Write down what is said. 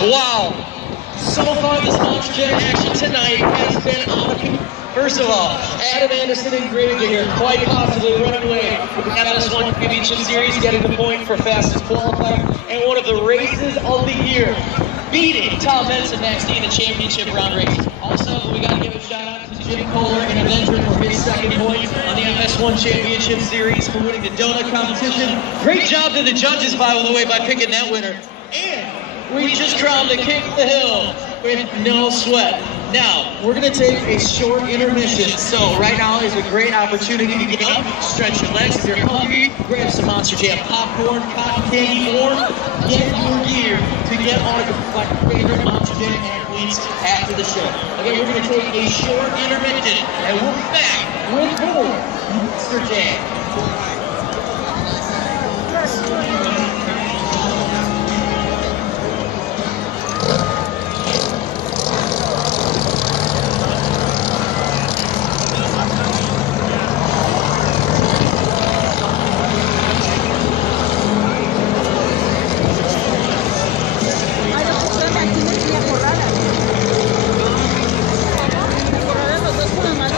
Wow. So far, this Monster Jam action tonight has been out of control. First of all, Adam Anderson and Granger here, quite possibly running away with the FS1 Championship Series, getting the point for fastest qualifier, and one of the races of the year, beating Tom Benson Max D in the championship round race. Also, we got to give a shout out to Jim Kohler and Avenger for his second point on the FS1 Championship Series for winning the donut competition. Great job to the judges, by the way, by picking that winner. And we just crowned the King of the Hill with no sweat. Now, we're going to take a short intermission. So right now is a great opportunity to get up, stretch your legs if you're hungry, grab some Monster Jam popcorn, cotton candy, or get your gear to get autographed by your favorite Monster Jam athletes after the show. Okay, we're going to take a short intermission, and we'll be back with more Monster Jam.